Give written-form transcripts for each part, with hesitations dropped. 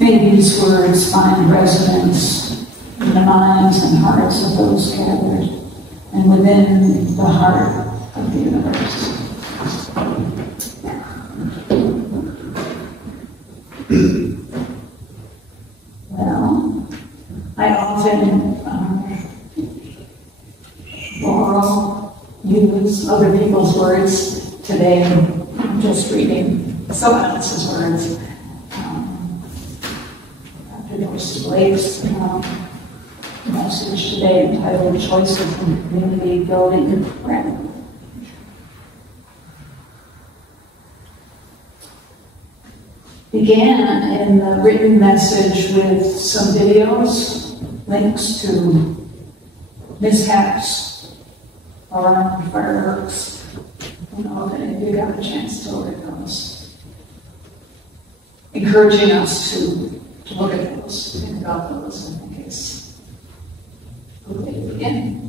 May these words find resonance in the minds and hearts of those gathered and within the heart of the universe. Well, I often borrow, use other people's words. Today I'm just reading someone else's words. Blake's message today entitled Choices in Community Building Grant. Began in the written message with some videos, links to mishaps around fireworks. I don't know if any of you got a chance to look at those. Encouraging us to look at those, think about those, I think is a good way to begin.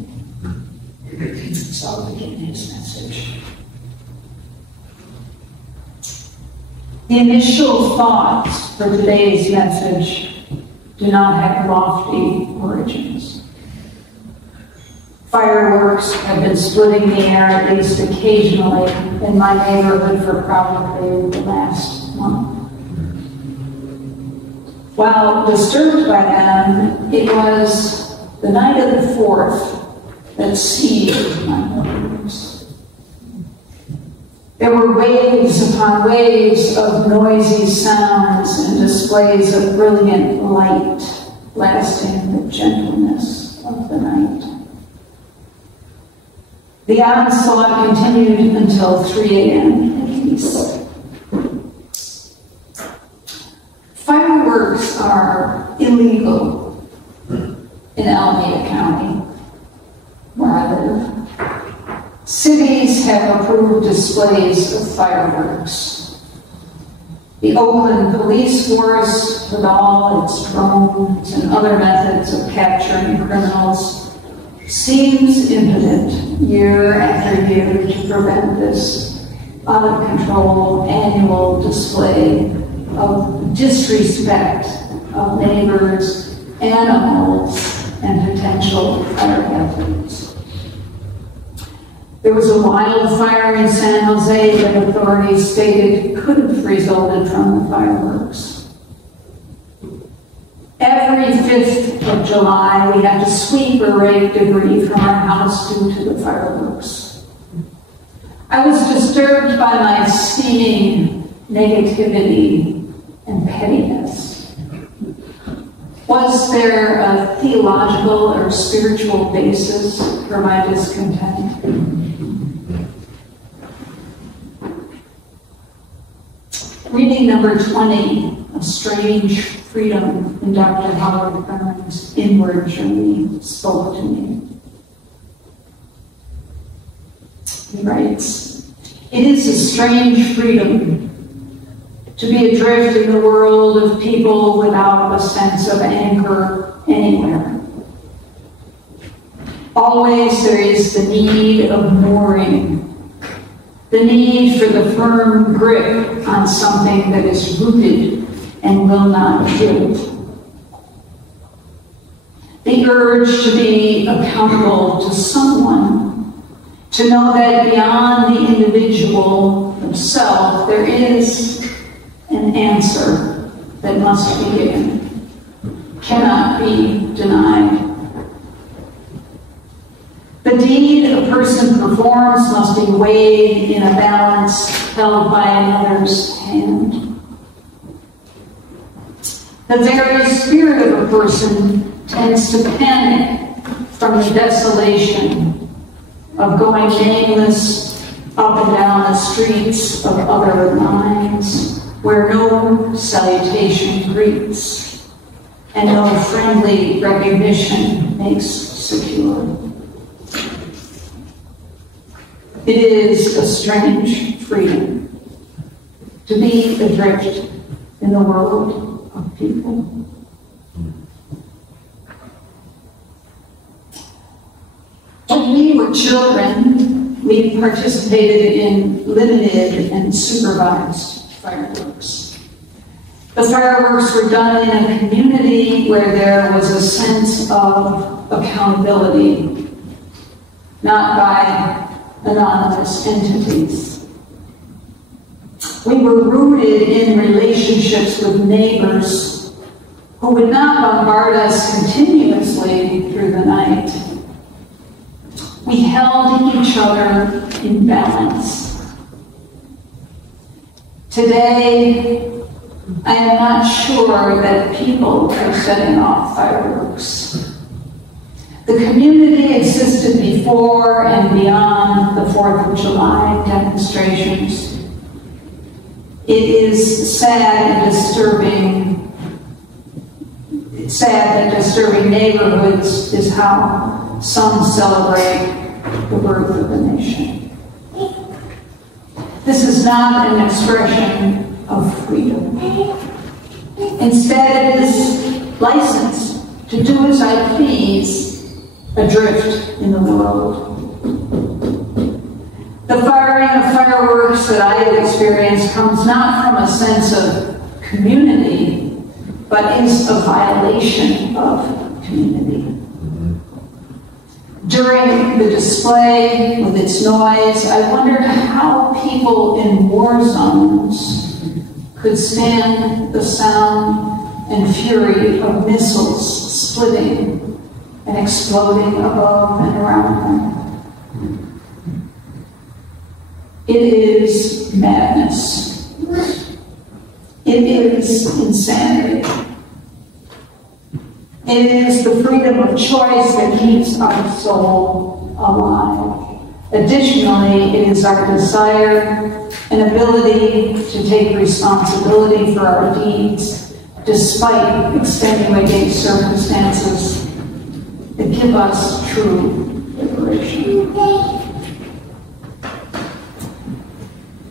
So I'll begin his message. The initial thoughts for today's message do not have lofty origins. Fireworks have been splitting the air at least occasionally in my neighborhood for probably the last month. While disturbed by them, it was the night of the 4th that seized my nerves. There were waves upon waves of noisy sounds and displays of brilliant light, blasting the gentleness of the night. The onslaught continued until 3 a.m. at least. Fireworks are illegal in Alameda County, where I live. Cities have approved displays of fireworks. The Oakland police force, with all its drones and other methods of capturing criminals, seems impotent year after year to prevent this out-of-control annual display of disrespect of neighbors, animals, and potential fire hazards. There was a wildfire in San Jose that authorities stated could have resulted from the fireworks. Every 5th of July, we have to sweep or rake debris from our house due to the fireworks. I was disturbed by my seeming negativity and pettiness. Was there a theological or spiritual basis for my discontent? Reading number 20 of Strange Freedom in Dr. Howard Burn's Inward Journey spoke to me. He writes, "It is a strange freedom to be adrift in the world of people without a sense of anchor anywhere. Always there is the need of mooring, the need for the firm grip on something that is rooted and will not give. The urge to be accountable to someone, to know that beyond the individual himself there is an answer that must be given, cannot be denied. The deed a person performs must be weighed in a balance held by another's hand. The very spirit of a person tends to panic from the desolation of going nameless up and down the streets of other minds, where no salutation greets and no friendly recognition makes secure. It is a strange freedom to be adrift in the world of people. When we were children, we participated in limited and supervised fireworks. The fireworks were done in a community where there was a sense of accountability, not by anonymous entities. We were rooted in relationships with neighbors who would not bombard us continuously through the night. We held each other in balance. Today, I am not sure that people are setting off fireworks. The community existed before and beyond the 4th of July demonstrations. It is sad and disturbing. It's sad that disturbing neighborhoods is how some celebrate the birth of a nation. This is not an expression of freedom. Instead, it is license to do as I please, adrift in the world. The firing of fireworks that I have experienced comes not from a sense of community, but is a violation of community. During the display, with its noise, I wondered how people in war zones could stand the sound and fury of missiles splitting and exploding above and around them. It is madness. It is insanity. It is the freedom of choice that keeps our soul alive. Additionally, it is our desire and ability to take responsibility for our deeds despite extenuating circumstances that give us true liberation.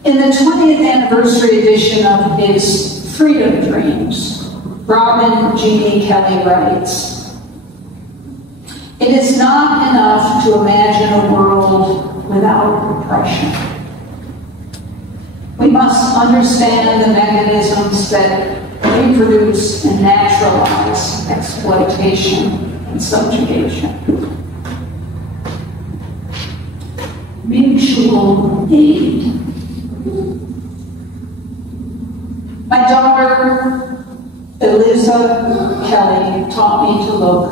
In the 20th anniversary edition of his Freedom Dreams, Robin G. Kelly writes, "It is not enough to imagine a world without oppression. We must understand the mechanisms that reproduce and naturalize exploitation and subjugation. Mutual aid. My daughter, Eliza Kelly, taught me to look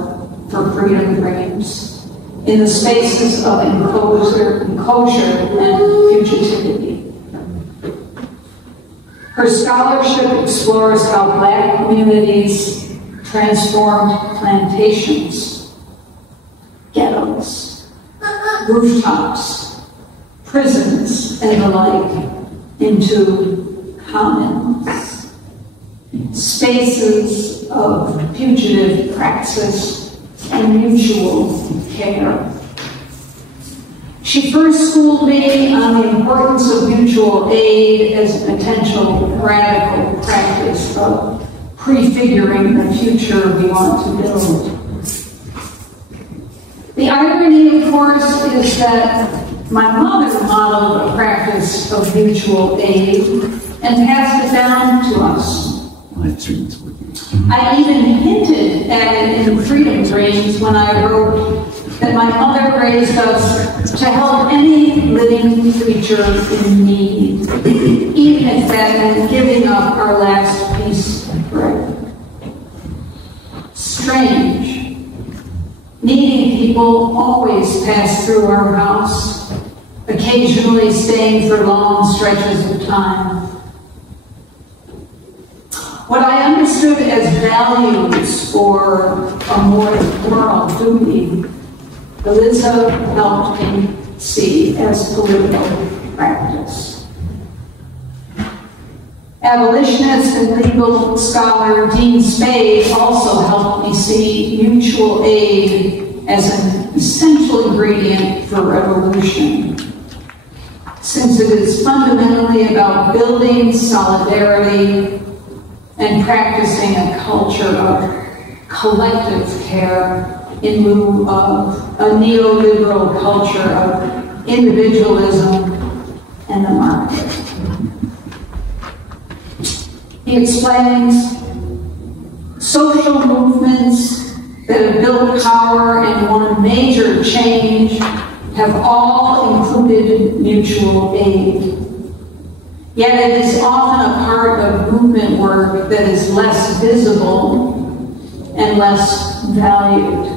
for freedom dreams in the spaces of enclosure and fugitivity. Her scholarship explores how Black communities transformed plantations, ghettos, rooftops, prisons, and the like into commons, spaces of fugitive praxis and mutual care. She first schooled me on the importance of mutual aid as a potential radical practice of prefiguring the future we want to build. The irony, of course, is that my mother modeled a practice of mutual aid and passed it down to us. I even hinted at it in Freedom Dreams when I wrote that my mother raised us to help any living creature in need, even if that meant giving up our last piece of bread. Strange. Needy people always pass through our house, occasionally staying for long stretches of time. What I understood as values or a moral duty, Eliza helped me see as political practice. Abolitionist and legal scholar Dean Spade also helped me see mutual aid as an essential ingredient for revolution, since it is fundamentally about building solidarity and practicing a culture of collective care in lieu of a neoliberal culture of individualism, and the market. He explains social movements that have built power and won major change have all included mutual aid. Yet it is often a part of movement work that is less visible and less valued.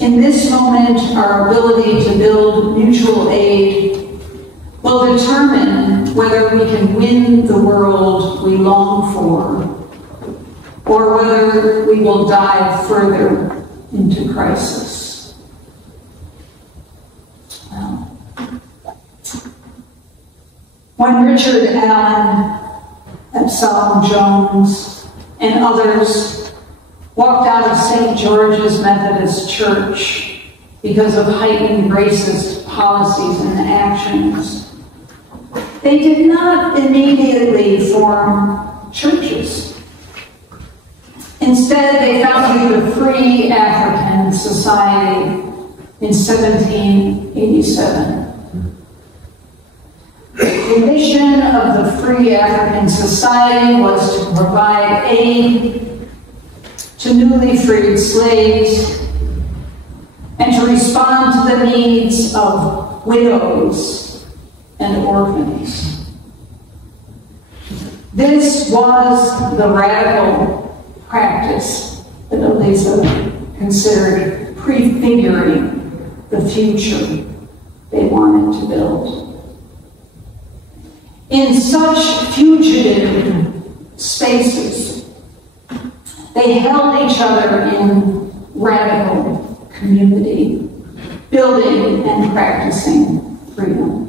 In this moment, our ability to build mutual aid will determine whether we can win the world we long for, or whether we will dive further into crisis. Well, when Richard Allen, Absalom Jones, and others walked out of St. George's Methodist Church because of heightened racist policies and actions, they did not immediately form churches. Instead, they founded the Free African Society in 1787. The mission of the Free African Society was to provide aid to newly freed slaves and to respond to the needs of widows and orphans. This was the radical practice that Eliza considered prefiguring the future they wanted to build. In such fugitive spaces, they held each other in radical community, building and practicing freedom.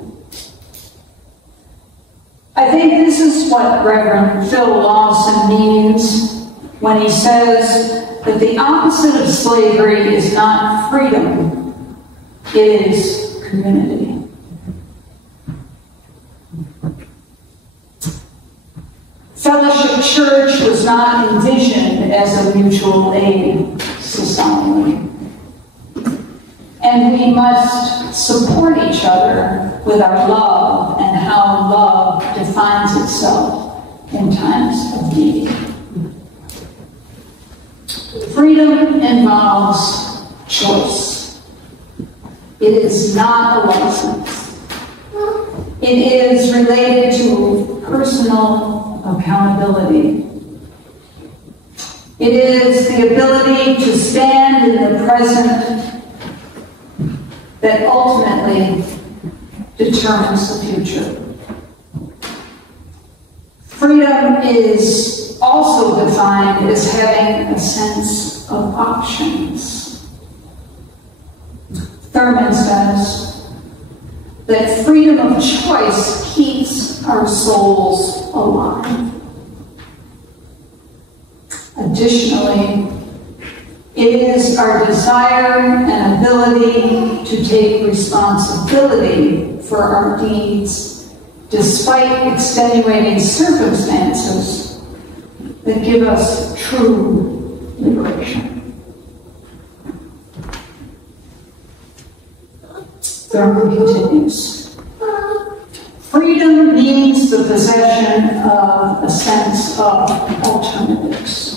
I think this is what Reverend Phil Lawson means when he says that the opposite of slavery is not freedom, it is community. Fellowship Church was not envisioned as a mutual aid society. And we must support each other with our love and how love defines itself in times of need. Freedom involves choice. It is not a license. It is related to personal accountability. It is the ability to stand in the present that ultimately determines the future. Freedom is also defined as having a sense of options. Thurman says that freedom of choice keeps our souls alive. Additionally, it is our desire and ability to take responsibility for our deeds despite extenuating circumstances that give us true liberation. Thurman continues. Freedom means the possession of a sense of alternatives.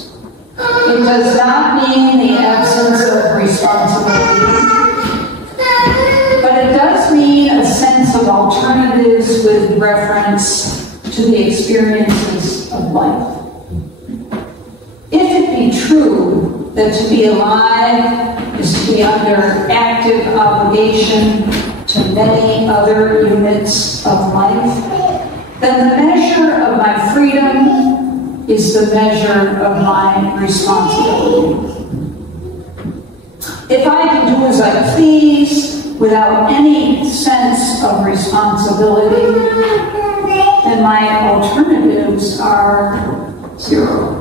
It does not mean the absence of responsibility, but it does mean a sense of alternatives with reference to the experiences of life. If it be true that to be alive is to be under active obligation to many other units of life, then the measure of my freedom is the measure of my responsibility. If I can do as I please without any sense of responsibility, then my alternatives are zero.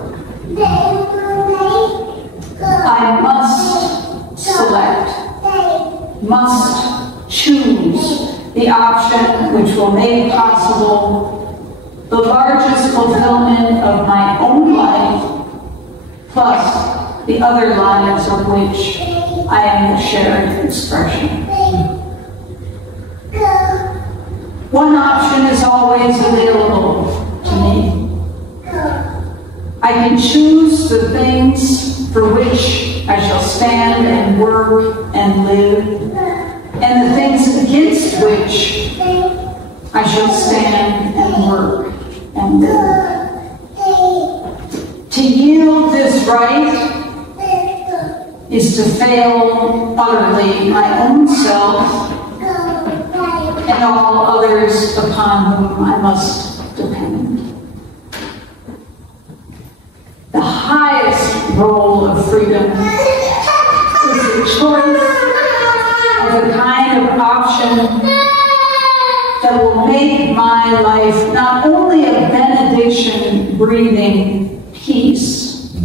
I must select, must choose the option which will make possible the largest fulfillment of my own life, plus the other lives of which I am the shared expression. One option is always available to me. I can choose the things for which I shall stand and work and live, and the things against which I shall stand and work and live. To yield this right is to fail utterly my own self and all others upon whom I must depend. The highest role of freedom is the choice of the kind of option that will make my life not only a benediction breathing peace,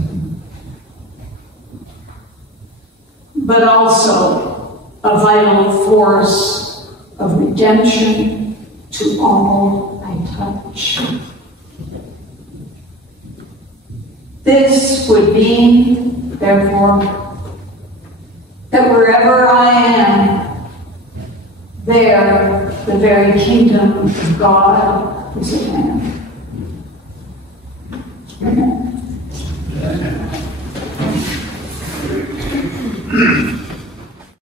but also a vital force of redemption to all I touch. This would mean, therefore, that wherever I am, there the very kingdom of God is at hand. Amen.